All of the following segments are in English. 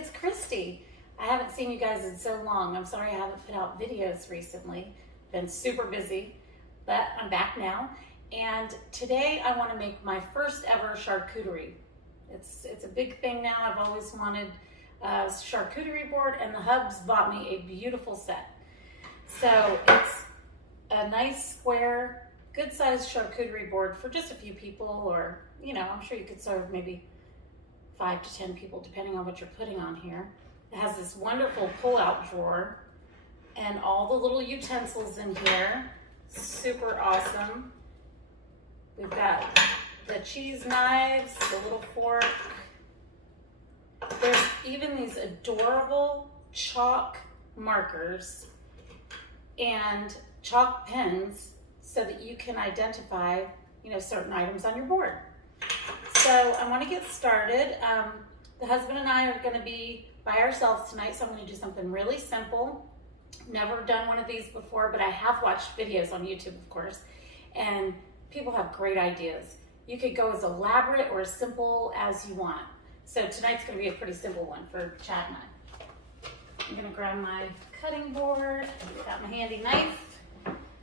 it's Christy. I haven't seen you guys in so long. I'm sorry I haven't put out videos recently. Been super busy, but I'm back now. And today I want to make my first ever charcuterie. It's a big thing now. I've always wanted a charcuterie board, and the Hubs bought me a beautiful set. So it's a nice square, good sized charcuterie board for just a few people, or, you know, I'm sure you could serve maybe 5 to 10 people depending on what you're putting on here. It has this wonderful pull-out drawer and all the little utensils in here. Super awesome. We've got the cheese knives, the little fork. There's even these adorable chalk markers and chalk pens so that you can identify, you know, certain items on your board. So I want to get started. The husband and I are going to be by ourselves tonight, so I'm going to do something really simple. Never done one of these before, but I have watched videos on YouTube, of course, and people have great ideas. You could go as elaborate or as simple as you want. So tonight's going to be a pretty simple one for Chad and I. I'm going to grab my cutting board. I've got my handy knife.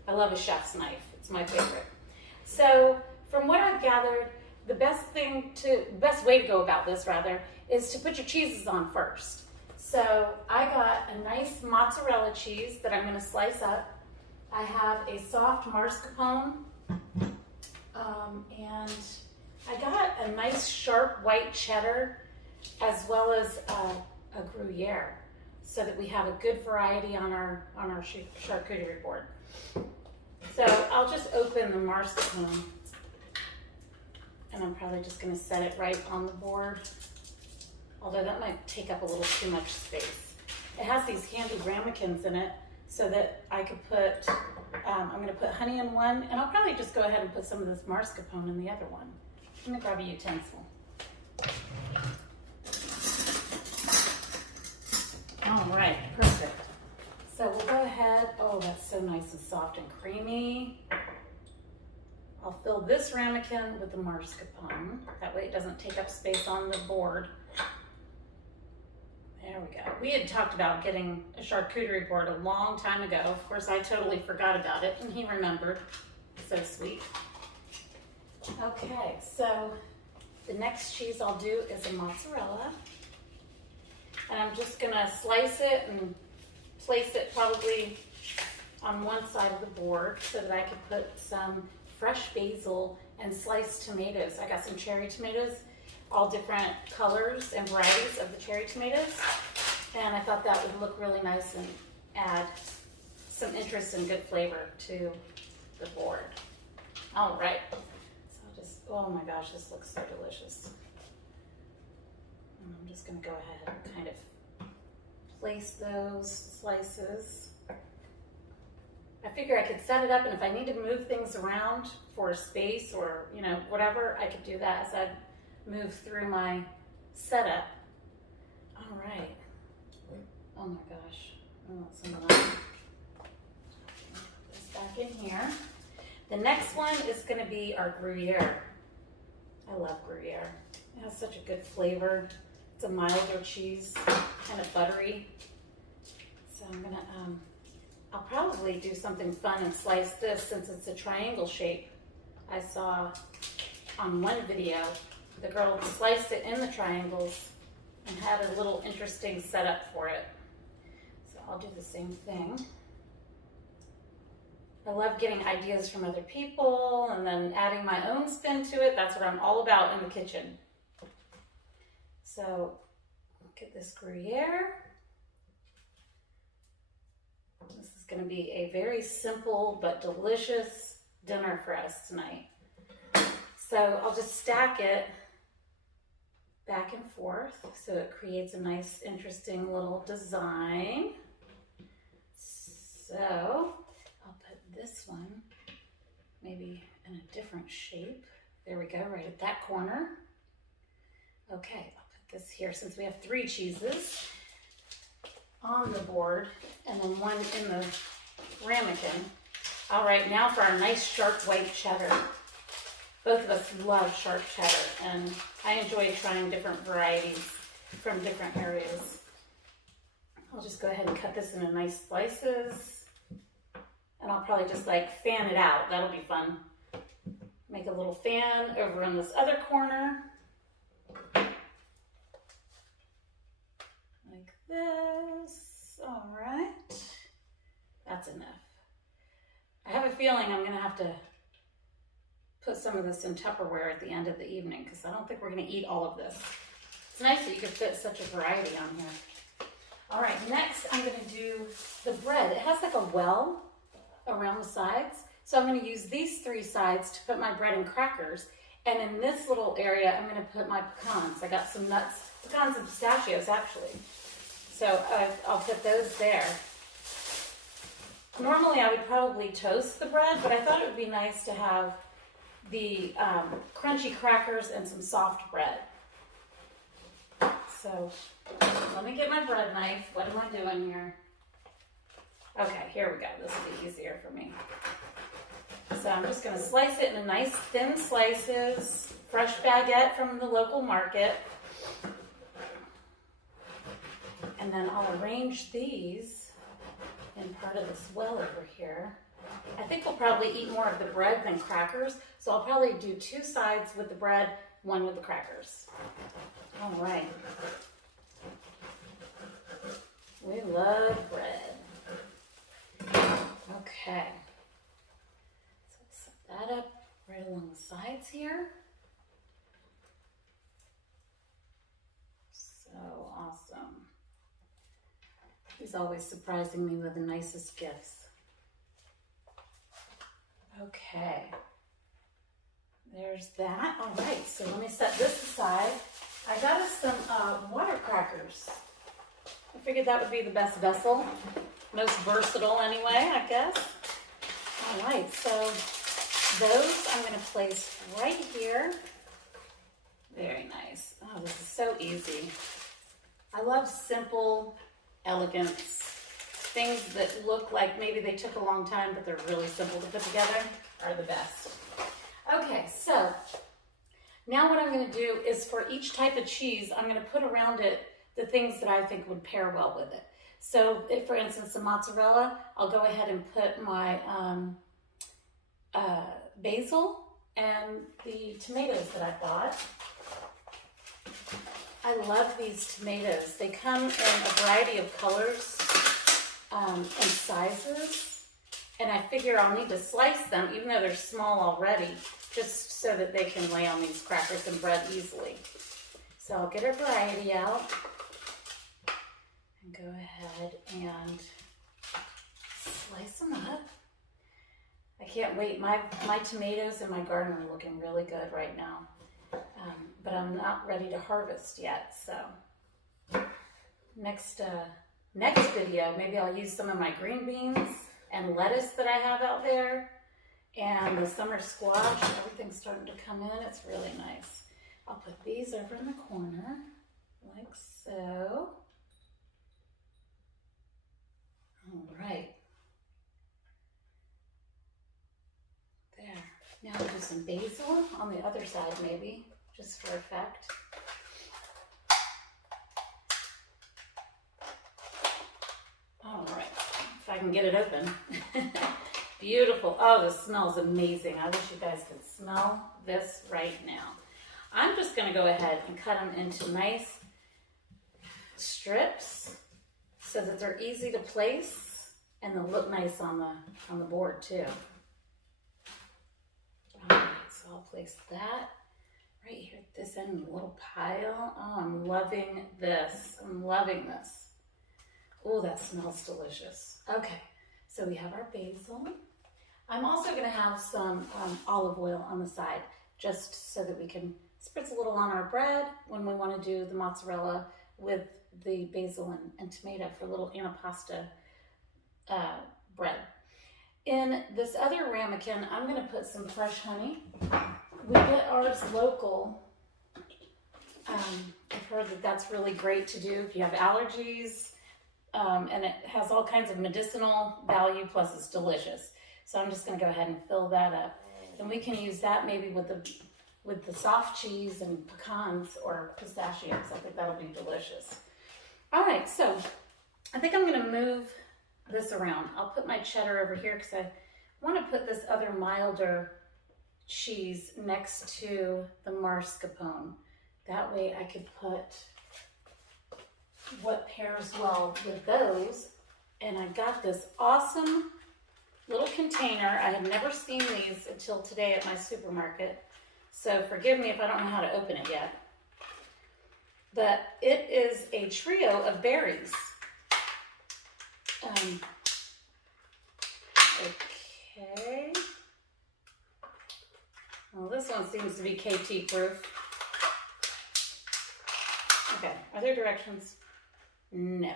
I love a chef's knife. It's my favorite. So from what I've gathered, the best way to go about this is to put your cheeses on first. So I got a nice mozzarella cheese that I'm going to slice up. I have a soft mascarpone, and I got a nice sharp white cheddar, as well as a Gruyere, so that we have a good variety on our charcuterie board. So I'll just open the mascarpone, and I'm probably just going to set it right on the board, although that might take up a little too much space. It has these handy ramekins in it so that I could put, I'm going to put honey in one, and I'll probably just go ahead and put some of this mascarpone in the other one. I'm going to grab a utensil. All right, perfect. So we'll go ahead, oh, that's so nice and soft and creamy. I'll fill this ramekin with the mascarpone. That way it doesn't take up space on the board. There we go. We had talked about getting a charcuterie board a long time ago. Of course, I totally forgot about it, and he remembered. So sweet. Okay, so the next cheese I'll do is a mozzarella. And I'm just gonna slice it and place it probably on one side of the board so that I could put some fresh basil and sliced tomatoes. I got some cherry tomatoes, all different colors and varieties of the cherry tomatoes. And I thought that would look really nice and add some interest and good flavor to the board. All right, so I'll just, oh my gosh, this looks so delicious. And I'm just gonna go ahead and kind of place those slices. I figure I could set it up, and if I need to move things around for space or, you know, whatever, I could do that as I move through my setup. All right. Oh my gosh. I want some of that. Put this back in here. The next one is going to be our Gruyere. I love Gruyere. It has such a good flavor. It's a milder cheese, kind of buttery. So I'm going to, I'll probably do something fun and slice this since it's a triangle shape. I saw on one video, the girl sliced it in the triangles and had a little interesting setup for it. So I'll do the same thing. I love getting ideas from other people and then adding my own spin to it. That's what I'm all about in the kitchen. So get this Gruyere. This is going to be a very simple but delicious dinner for us tonight. So I'll just stack it back and forth so it creates a nice, interesting little design. So I'll put this one maybe in a different shape. There we go, right at that corner. Okay, I'll put this here since we have 3 cheeses on the board and then one in the ramekin. All right, now for our nice sharp white cheddar. Both of us love sharp cheddar, and I enjoy trying different varieties from different areas. I'll just go ahead and cut this into nice slices. And I'll probably just like fan it out. That'll be fun. Make a little fan over in this other corner. Like this. All right. That's enough. I have a feeling I'm gonna have to put some of this in Tupperware at the end of the evening because I don't think we're gonna eat all of this. It's nice that you can fit such a variety on here. All right, next I'm gonna do the bread. It has like a well around the sides. So I'm gonna use these 3 sides to put my bread and crackers. And in this little area, I'm gonna put my pecans. I got some nuts, pecans and pistachios actually. So I'll put those there. Normally I would probably toast the bread, but I thought it would be nice to have the crunchy crackers and some soft bread. So let me get my bread knife. What am I doing here? Okay, here we go. This will be easier for me. So I'm just gonna slice it into nice thin slices, fresh baguette from the local market. And then I'll arrange these in part of this well over here. I think we'll probably eat more of the bread than crackers, so I'll probably do 2 sides with the bread, 1 with the crackers. All right. We love bread. Okay. So set that up right along the sides here. So awesome. He's always surprising me with the nicest gifts. Okay. There's that. All right, so let me set this aside. I got us some water crackers. I figured that would be the best vessel. Most versatile anyway, I guess. All right, so those I'm gonna place right here. Very nice. Oh, this is so easy. I love simple elegance. Things that look like maybe they took a long time, but they're really simple to put together are the best. Okay, so now what I'm gonna do is for each type of cheese, I'm gonna put around it the things that I think would pair well with it. So if, for instance, the mozzarella, I'll go ahead and put my basil and the tomatoes that I bought. I love these tomatoes. They come in a variety of colors and sizes. And I figure I'll need to slice them, even though they're small already, just so that they can lay on these crackers and bread easily. So I'll get a variety out and go ahead and slice them up. I can't wait. My tomatoes in my garden are looking really good right now. But I'm not ready to harvest yet, so next video, maybe I'll use some of my green beans and lettuce that I have out there, and the summer squash. Everything's starting to come in. It's really nice. I'll put these over in the corner, like so. All right. There. Now I'll do some basil on the other side, maybe, just for effect. All right, if I can get it open. Beautiful. Oh, this smells amazing. I wish you guys could smell this right now. I'm just gonna go ahead and cut them into nice strips so that they're easy to place and they'll look nice on the board too. All right, so I'll place that right here at this end, a little pile. Oh, I'm loving this. I'm loving this. Oh, that smells delicious. Okay, so we have our basil. I'm also gonna have some olive oil on the side, just so that we can spritz a little on our bread when we wanna do the mozzarella with the basil and tomato for a little antipasta bread. In this other ramekin, I'm gonna put some fresh honey. We get ours local. I've heard that that's really great to do if you have allergies. And it has all kinds of medicinal value, plus it's delicious. So I'm just gonna go ahead and fill that up. And we can use that maybe with with the soft cheese and pecans or pistachios. I think that'll be delicious. All right, so I think I'm gonna move this around. I'll put my cheddar over here because I want to put this other milder cheese next to the mascarpone. That way I could put what pairs well with those. And I got this awesome little container. I had never seen these until today at my supermarket. So forgive me if I don't know how to open it yet. But it is a trio of berries. Okay. Well, this one seems to be KT proof. Okay, are there directions? No.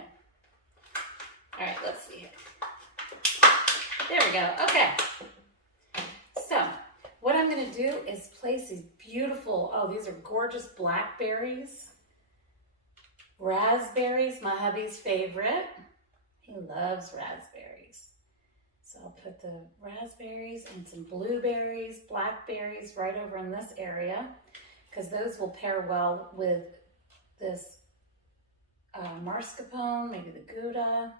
All right, let's see here. There we go, okay. So, what I'm gonna do is place these beautiful, oh, these are gorgeous blackberries, raspberries, my hubby's favorite. He loves raspberries. So I'll put the raspberries and some blueberries, blackberries right over in this area because those will pair well with this mascarpone, maybe the Gouda.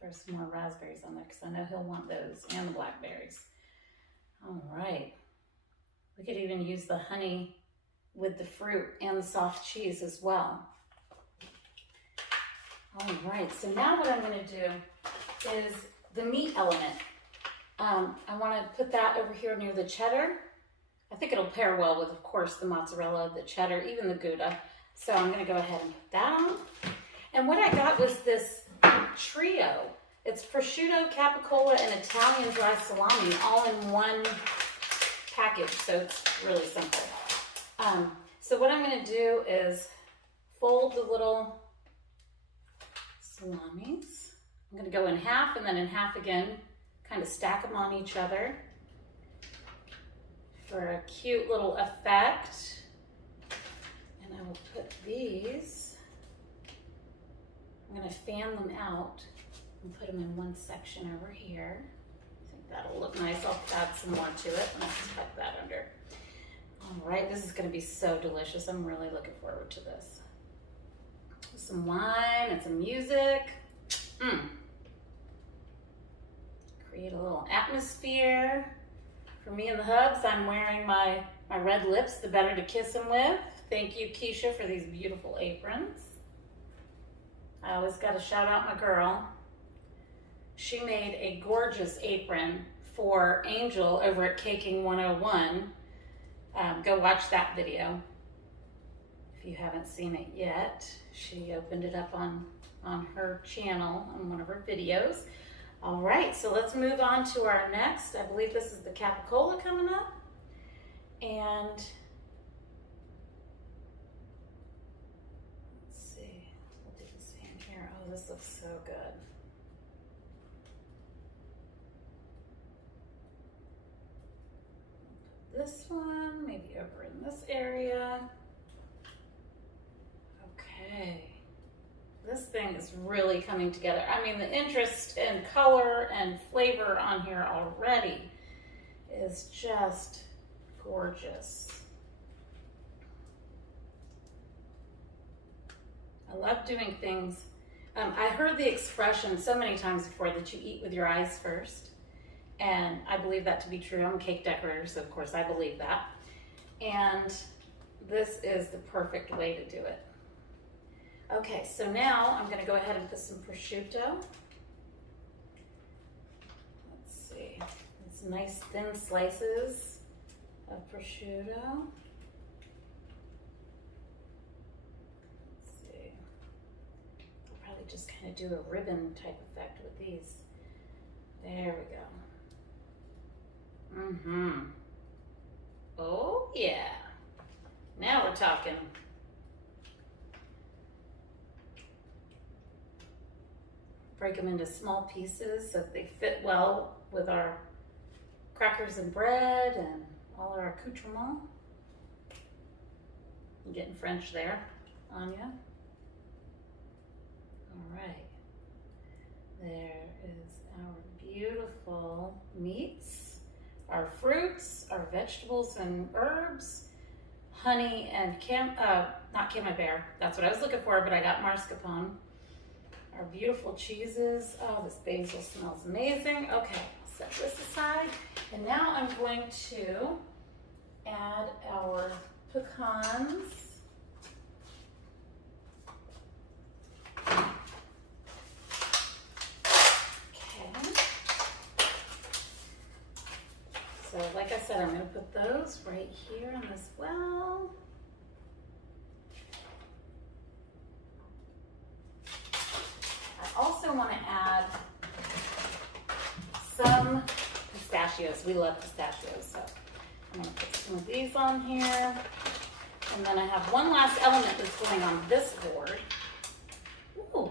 Throw some more raspberries on there because I know he'll want those and the blackberries. All right. We could even use the honey with the fruit and the soft cheese as well. All right, so now what I'm going to do is the meat element. I want to put that over here near the cheddar. I think it'll pair well with, of course, the mozzarella, the cheddar, even the Gouda. So I'm going to go ahead and put that on. And what I got was this trio. It's prosciutto, capicola, and Italian dry salami all in one package. So it's really simple. So what I'm going to do is fold the little salamis. I'm going to go in half and then in half again, kind of stack them on each other for a cute little effect. And I will put these, I'm going to fan them out and put them in one section over here. I think that'll look nice. I'll add some more to it and I'll tuck that under. All right, this is going to be so delicious. I'm really looking forward to this. Some wine and some music. Create a little atmosphere. For me and the hubs, I'm wearing my red lips, the better to kiss them with. Thank you, Keisha, for these beautiful aprons. I always got to shout out my girl. She made a gorgeous apron for Angel over at Caking 101. Go watch that video if you haven't seen it yet. She opened it up on her channel on one of her videos. All right, so let's move on to our next. I believe this is the capicola coming up. And let's see, we'll do the same here. Oh, this looks so good. This one, maybe over in this area. Okay. This thing is really coming together. I mean, the interest in color and flavor on here already is just gorgeous. I love doing things. I heard the expression so many times before that you eat with your eyes first. And I believe that to be true. I'm a cake decorator, so of course I believe that. And this is the perfect way to do it. Okay, so now I'm going to go ahead and put some prosciutto. Let's see, it's nice thin slices of prosciutto. Let's see, I'll probably just kind of do a ribbon type effect with these. There we go. Oh yeah, now we're talking. Break them into small pieces so that they fit well with our crackers and bread and all our accoutrements. I'm getting French there, Anya. All right, there is our beautiful meats. our fruits, our vegetables and herbs, honey and not camembert, that's what I was looking for, but I got mascarpone. Our beautiful cheeses. Oh, this basil smells amazing. Okay, I'll set this aside. And now I'm going to add our pecans. Okay. So like I said, I'm going to put those right here on as well. I also want to add some pistachios. We love pistachios, so I'm going to put some of these on here. And then I have one last element that's going on this board. Ooh.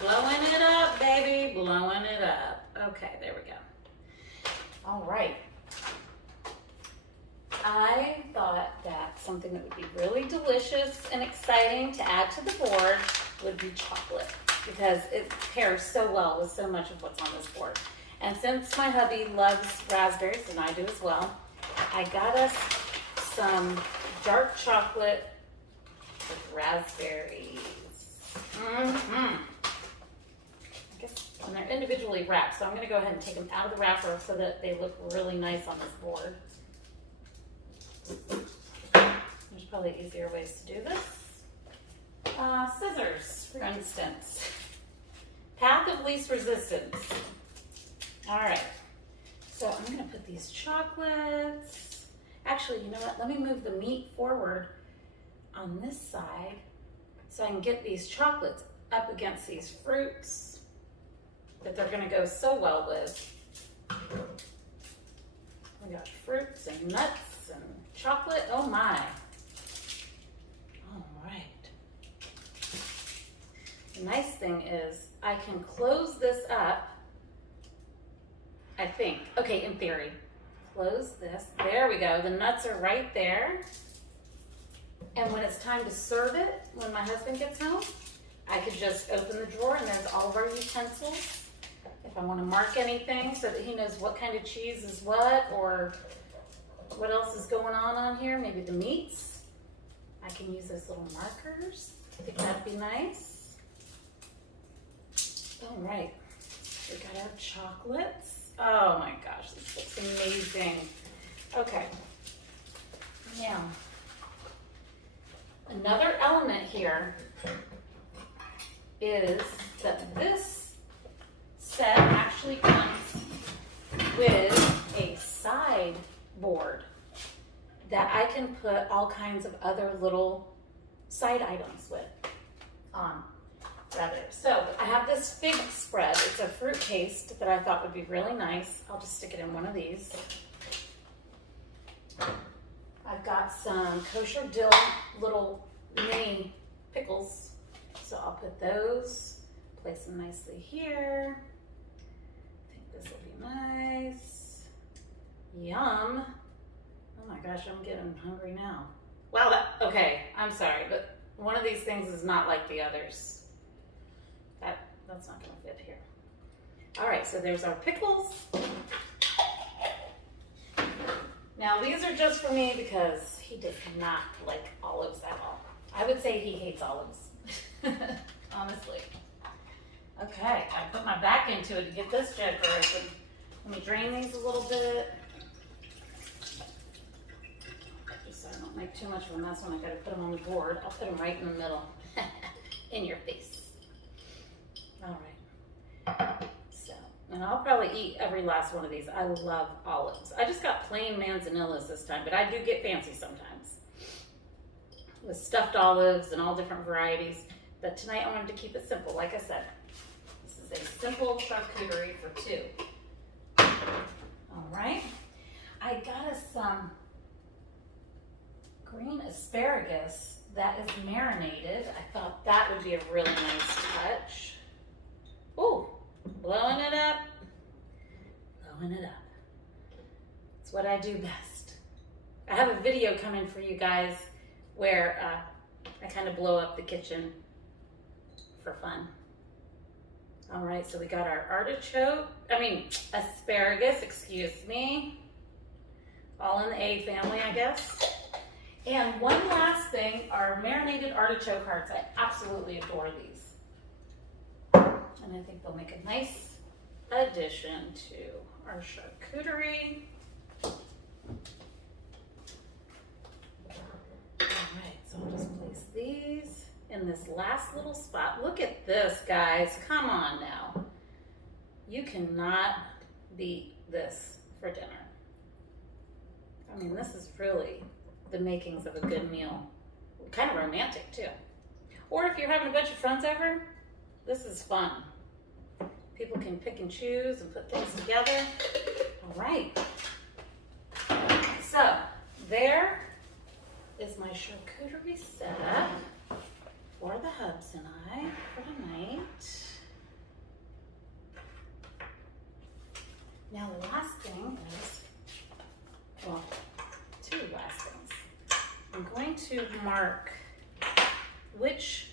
Blowing it up, baby, blowing it up. Okay, there we go. All right. I thought that something that would be really delicious and exciting to add to the board would be chocolate, because it pairs so well with so much of what's on this board. And since my hubby loves raspberries, and I do as well, I got us some dark chocolate with raspberries. I guess, and they're individually wrapped, so I'm going to go ahead and take them out of the wrapper so that they look really nice on this board. There's probably easier ways to do this. Scissors, for instance. Path of least resistance. All right, so I'm going to put these chocolates. Actually, you know what? Let me move the meat forward on this side so I can get these chocolates up against these fruits that they're going to go so well with. We got fruits and nuts and chocolate. Oh my. All right. The nice thing is I can close this up, I think. Okay, in theory. Close this. There we go. The nuts are right there. And when it's time to serve it, when my husband gets home, I could just open the drawer and there's all of our utensils. If I want to mark anything so that he knows what kind of cheese is what, or what else is going on here, maybe the meats. I can use those little markers. I think that'd be nice. All right, we got our chocolates. Oh my gosh, this looks amazing. Okay, now, another element here is that this set actually comes with a side board that I can put all kinds of other little side items with on. So I have this fig spread. It's a fruit paste that I thought would be really nice. I'll just stick it in one of these. I've got some kosher dill little mini pickles. So I'll put those, place them nicely here. I think this will be nice. Yum. Oh my gosh, I'm getting hungry now. Wow, okay, I'm sorry, but one of these things is not like the others. That's not gonna fit here. All right, so there's our pickles. Now these are just for me because he did not like olives at all. I would say he hates olives, honestly. Okay, I put my back into it to get this jug open. Let me drain these a little bit. Just so I don't make too much of a mess when I gotta put them on the board. I'll put them right in the middle, in your face. All right, so, and I'll probably eat every last one of these. I love olives. I just got plain manzanillas this time, but I do get fancy sometimes with stuffed olives and all different varieties. But tonight I wanted to keep it simple. Like I said, this is a simple charcuterie for two. All right, I got us some green asparagus that is marinated. I thought that would be a really nice touch. Ooh, blowing it up, blowing it up. It's what I do best. I have a video coming for you guys where I kind of blow up the kitchen for fun. All right, so we got our asparagus, excuse me. All in the A family, I guess. And one last thing, our marinated artichoke hearts. I absolutely adore these. And I think they'll make a nice addition to our charcuterie. All right, so I'll just place these in this last little spot. Look at this, guys. Come on now. You cannot beat this for dinner. I mean, this is really the makings of a good meal. Kind of romantic, too. Or if you're having a bunch of friends over, this is fun. People can pick and choose and put things together. All right. So, there is my charcuterie setup for the hubs and I for tonight. Now the last thing is, well, two last things. I'm going to mark which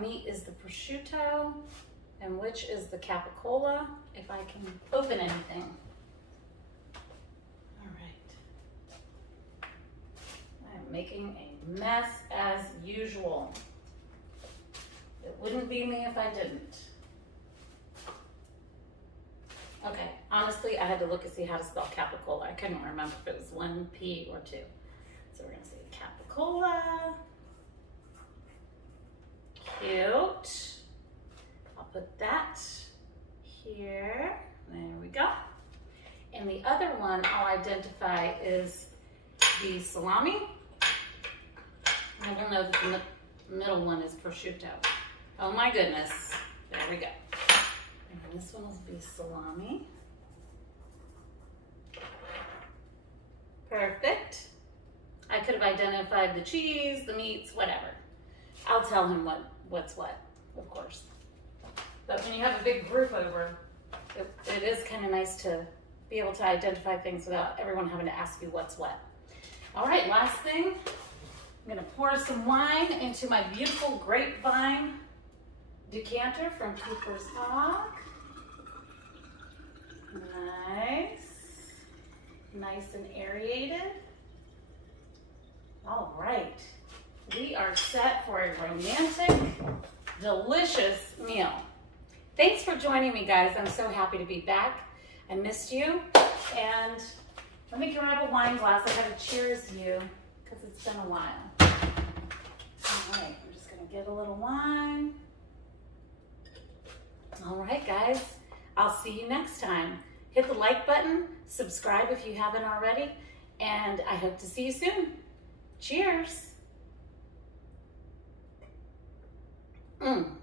meat is the prosciutto and which is the capicola, if I can open anything. All right. I'm making a mess as usual. It wouldn't be me if I didn't. Okay, honestly, I had to look and see how to spell capicola. I couldn't remember if it was one P or two. So we're gonna say capicola. Cute. I'll put that here. There we go. And the other one I'll identify is the salami. And we'll know that the middle one is prosciutto. Oh my goodness. There we go. And then this one will be salami. Perfect. I could have identified the cheese, the meats, whatever. I'll tell him what's what, of course. But when you have a big group over, it is kind of nice to be able to identify things without everyone having to ask you what's what. All right, last thing. I'm gonna pour some wine into my beautiful grapevine decanter from Cooper's Hawk. Nice and aerated. All right, we are set for a romantic, delicious meal. Thanks for joining me, guys. I'm so happy to be back. I missed you, and let me grab a wine glass. I gotta cheers you, because it's been a while. All right, I'm just gonna get a little wine. All right, guys, I'll see you next time. Hit the like button, subscribe if you haven't already, and I hope to see you soon. Cheers. Mm.